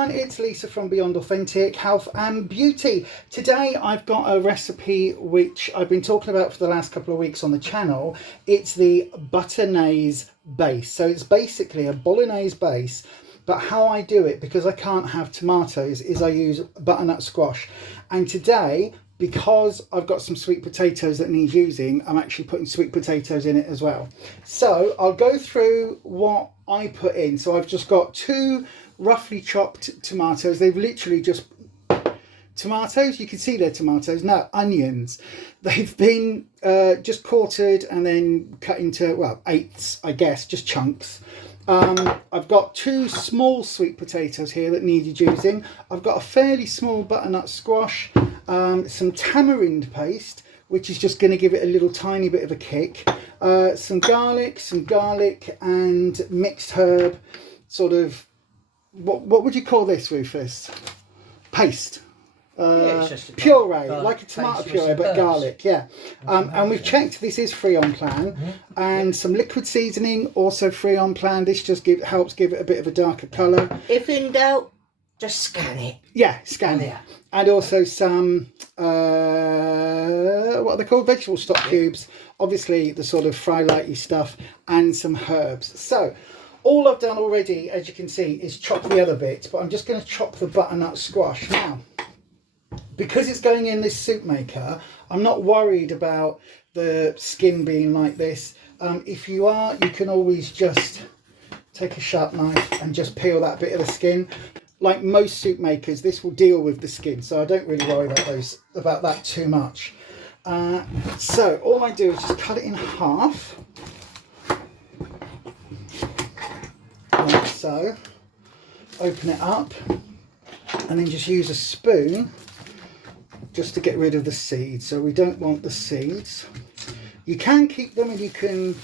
everyone, it's Lisa from Beyond Authentic Health and Beauty. Today I've got a recipe which I've been talking about for the last couple of weeks on the channel. It's the Butternese Base. So it's basically a Bolognese base, but how I do it, because I can't have tomatoes, is I use butternut squash. And today, because I've got some sweet potatoes that need using, I'm actually putting sweet potatoes in it as well. So I'll go through what I put in. So I've just got 2 roughly chopped tomatoes. They've literally just tomatoes, you can see they're tomatoes, no, onions. They've been just quartered and then cut into, well, eighths, I guess, just chunks. I've got 2 small sweet potatoes here that needed using. I've got a fairly small butternut squash, some tamarind paste, which is just going to give it a little tiny bit of a kick, some garlic and mixed herb, sort of, what would you call this, Rufus? Paste. Yeah, it's just puree, like a tomato puree, but garlic, yeah. And we've checked this is free on plan. And some liquid seasoning, also free on plan. This just helps give it a bit of a darker colour. If in doubt, just scan it. Yeah, scan it. And also some, what are they called? Vegetable stock cubes. Obviously the sort of fry lighty stuff, and some herbs. So all I've done already, as you can see, is chop the other bits, but I'm just going to chop the butternut squash now. Because it's going in this soup maker, I'm not worried about the skin being like this. If you are, you can always just take a sharp knife and just peel that bit of the skin. Like most soup makers, this will deal with the skin, so I don't really worry about that too much. So all I do is just cut it in half, like so. Open it up, and then just use a spoon just to get rid of the seeds. So we don't want the seeds. You can keep them, and you can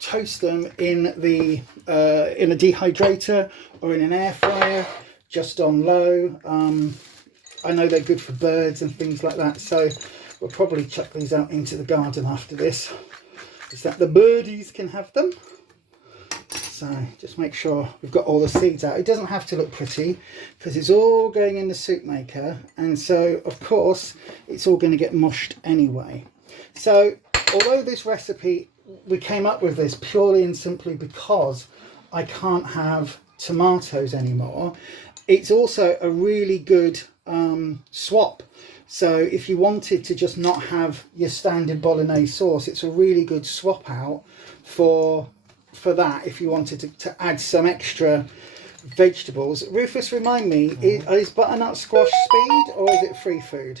toast them in a dehydrator or in an air fryer, just on low. I know they're good for birds and things like that, so we'll probably chuck these out into the garden after this, is that the birdies can have them. So just make sure we've got all the seeds out. It doesn't have to look pretty because it's all going in the soup maker, and so of course it's all going to get mushed anyway. So although this recipe, we came up with this purely and simply because I can't have tomatoes anymore, it's also a really good swap. So if you wanted to just not have your standard bolognese sauce, it's a really good swap out for that, if you wanted to add some extra vegetables. Rufus, remind me, is butternut squash speed or is it free food?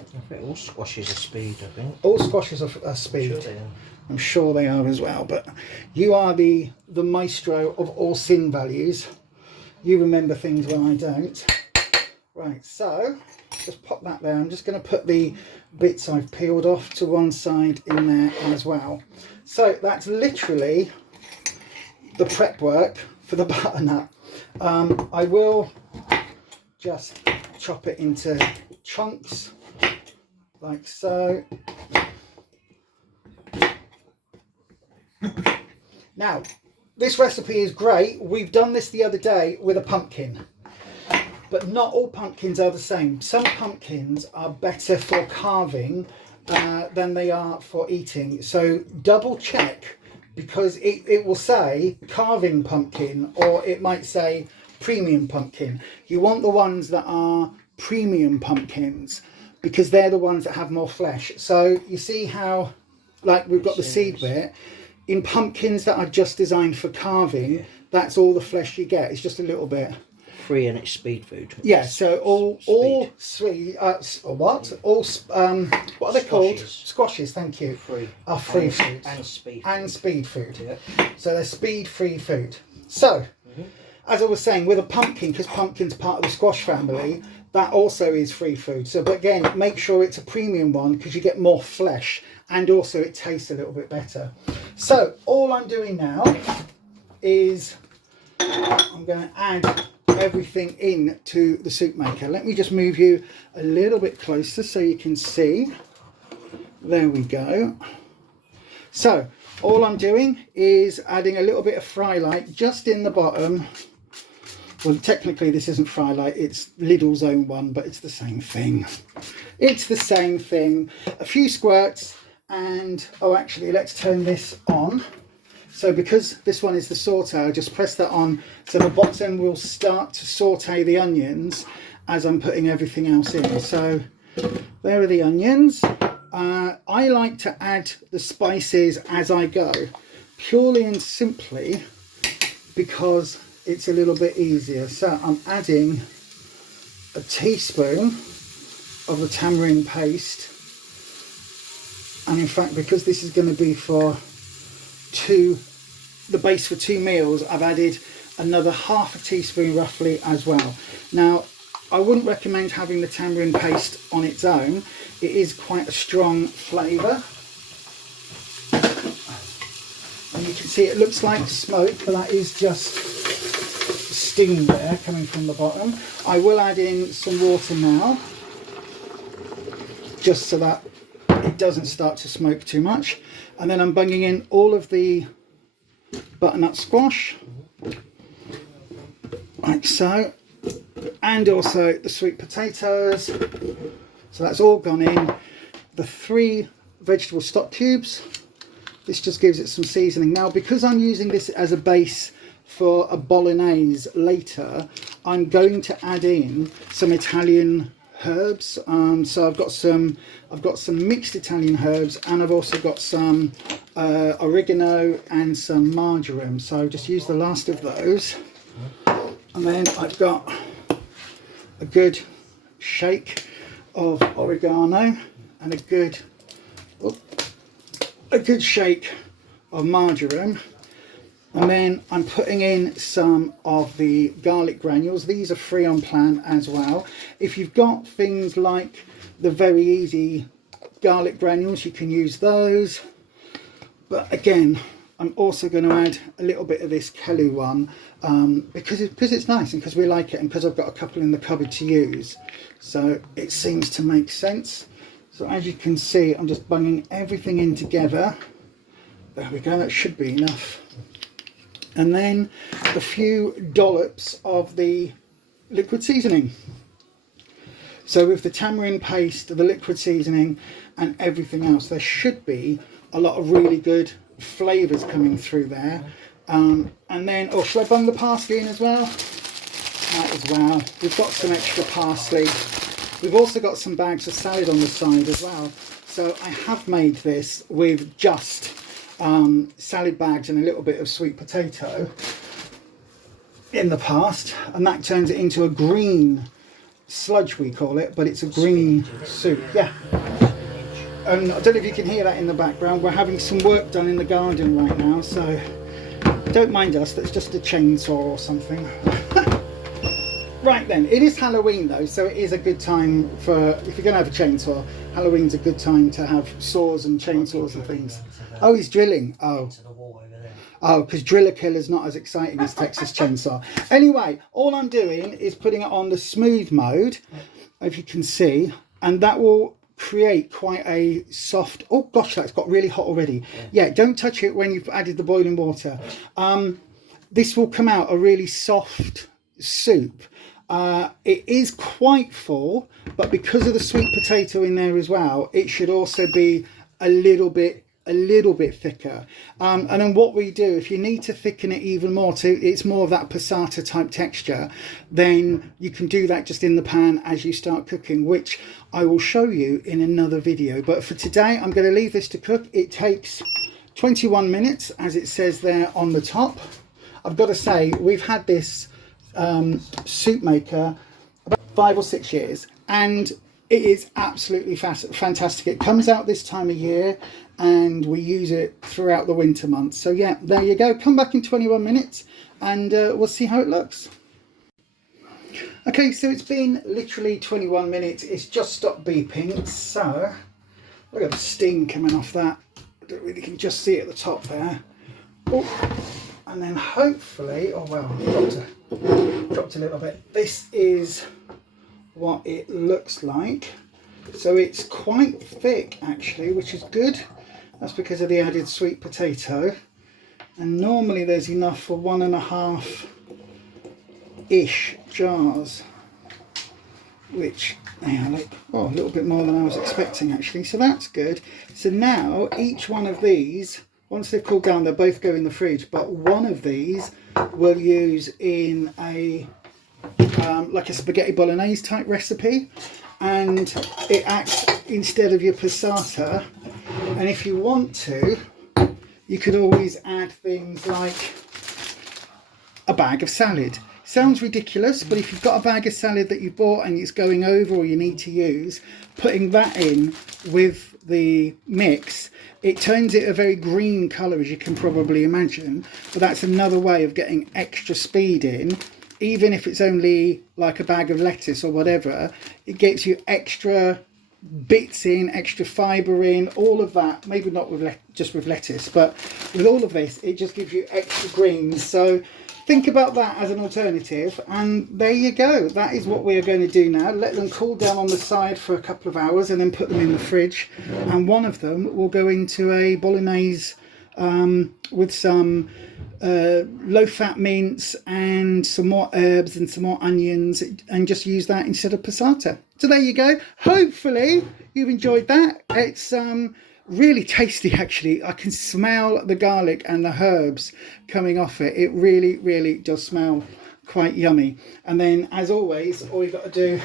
I think all squashes are speed, I think. All squashes are speed. Sure they are. I'm sure they are as well, but you are the maestro of all sin values. You remember things when I don't. Right, so just pop that there. I'm just going to put the bits I've peeled off to one side in there as well. So that's literally the prep work for the butternut. I will just chop it into chunks like so. Now, this recipe is great. We've done this the other day with a pumpkin, but not all pumpkins are the same. Some pumpkins are better for carving than they are for eating. So double check, because it will say carving pumpkin, or it might say premium pumpkin. You want the ones that are premium pumpkins, because they're the ones that have more flesh. So you see how, like, we've got the seed bit. In pumpkins that are just designed for carving, that's all the flesh you get. It's just a little bit. Free, and it's speed food. Yeah, so all sweet, what are they called? Squashes, thank you. Free. Are free food. And speed food. And speed food. Yeah. So they're speed free food. So, as I was saying, with a pumpkin, because pumpkin's part of the squash family, that also is free food. So, but again, make sure it's a premium one, because you get more flesh, and also it tastes a little bit better. So all I'm doing now is I'm going to add everything in to the soup maker. Let me just move you a little bit closer so you can see. There we go. So all I'm doing is adding a little bit of fry light just in the bottom well, technically this isn't Frylight, it's Lidl's own one, but it's the same thing. It's the same thing. A few squirts, and oh, actually, let's turn this on. So because this one is the saute, I'll just press that on so the bottom will start to saute the onions as I'm putting everything else in. So there are the onions. I like to add the spices as I go, purely and simply because it's a little bit easier. So I'm adding a teaspoon of the tamarind paste, and in fact, because this is going to be for the base for 2 meals, I've added another half a teaspoon roughly as well. Now, I wouldn't recommend having the tamarind paste on its own. It is quite a strong flavour. And you can see it looks like smoke, but that is just steam there coming from the bottom. I will add in some water now, just so that it doesn't start to smoke too much. And then I'm bunging in all of the butternut squash, like so, and also the sweet potatoes. So that's all gone in. The 3 vegetable stock cubes. This just gives it some seasoning. Now, because I'm using this as a base for a bolognese later, I'm going to add in some Italian herbs. So I've got some mixed Italian herbs, and I've also got some oregano and some marjoram. So I've just used the last of those, and then I've got a good shake of oregano and a good shake of marjoram. And then I'm putting in some of the garlic granules. These are free on plan as well. If you've got things like the very easy garlic granules, you can use those. But again, I'm also going to add a little bit of this Kelu one because it's nice, and because we like it, and because I've got a couple in the cupboard to use. So it seems to make sense. So as you can see, I'm just bunging everything in together. There we go, that should be enough. And then a few dollops of the liquid seasoning. So with the tamarind paste, the liquid seasoning and everything else, there should be a lot of really good flavours coming through there. And then, oh, should I bung the parsley in as well? Might as well. We've got some extra parsley. We've also got some bags of salad on the side as well. So I have made this with just salad bags and a little bit of sweet potato in the past, and that turns it into a green sludge, we call it, but it's a green soup. Yeah. And I don't know if you can hear that in the background. We're having some work done in the garden right now, so don't mind us. That's just a chainsaw or something. Right then, it is Halloween though, so it is a good time for, if you're going to have a chainsaw, Halloween's a good time to have saws and chainsaws and things. Oh, he's drilling. Oh. Oh, because Driller Killer's not as exciting as Texas Chainsaw. Anyway, all I'm doing is putting it on the smooth mode, if you can see, and that will create quite a soft, oh gosh, that's got really hot already. Yeah, don't touch it when you've added the boiling water. This will come out a really soft soup. It is quite full, but because of the sweet potato in there as well, it should also be a little bit thicker. And then what we do, if you need to thicken it even more to it's more of that passata type texture, then you can do that just in the pan as you start cooking, which I will show you in another video. But for today, I'm going to leave this to cook. It takes 21 minutes, as it says there on the top. I've got to say, we've had this soup maker about 5 or 6 years, and it is absolutely fantastic. It comes out this time of year, and we use it throughout the winter months. So yeah, there you go. Come back in 21 minutes and we'll see how it looks. Okay, so it's been literally 21 minutes. It's just stopped beeping. So look at the steam coming off that. I don't really, you can just see it at the top there. Oh, and then hopefully, oh well, dropped a little bit. This is what it looks like. So it's quite thick actually, which is good. That's because of the added sweet potato, and normally there's enough for 1.5 3-ish jars, which they are like, oh, a little bit more than I was expecting actually, so that's good. So now each one of these, once they've cooled down, they'll both go in the fridge, but one of these we'll use in a like a spaghetti bolognese type recipe, and it acts instead of your passata. And if you want to, you could always add things like a bag of salad. Sounds ridiculous, but if you've got a bag of salad that you bought and it's going over or you need to use, putting that in with the mix, it turns it a very green colour, as you can probably imagine. But that's another way of getting extra speed in. Even if it's only like a bag of lettuce or whatever, it gets you extra bits in, extra fibre in, all of that. Maybe not with just with lettuce, but with all of this, it just gives you extra greens. So think about that as an alternative, and there you go. That is what we are going to do now. Let them cool down on the side for a couple of hours and then put them in the fridge, and one of them will go into a bolognese with some low-fat mince and some more herbs and some more onions, and just use that instead of passata. So there you go. Hopefully you've enjoyed that. It's really tasty actually. I can smell the garlic and the herbs coming off it. It really, really does smell quite yummy. And then, as always, all you've got to do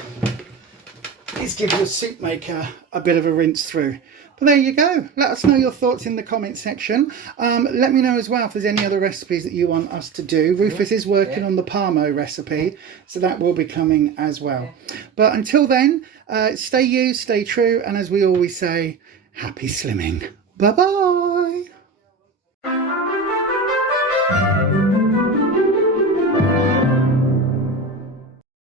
is give your soup maker a bit of a rinse through. But there you go. Let us know your thoughts in the comment section. Let me know as well if there's any other recipes that you want us to do. Rufus is working on the Parmo recipe, so that will be coming as well. But until then, stay you, stay true, and as we always say, happy slimming. Bye bye.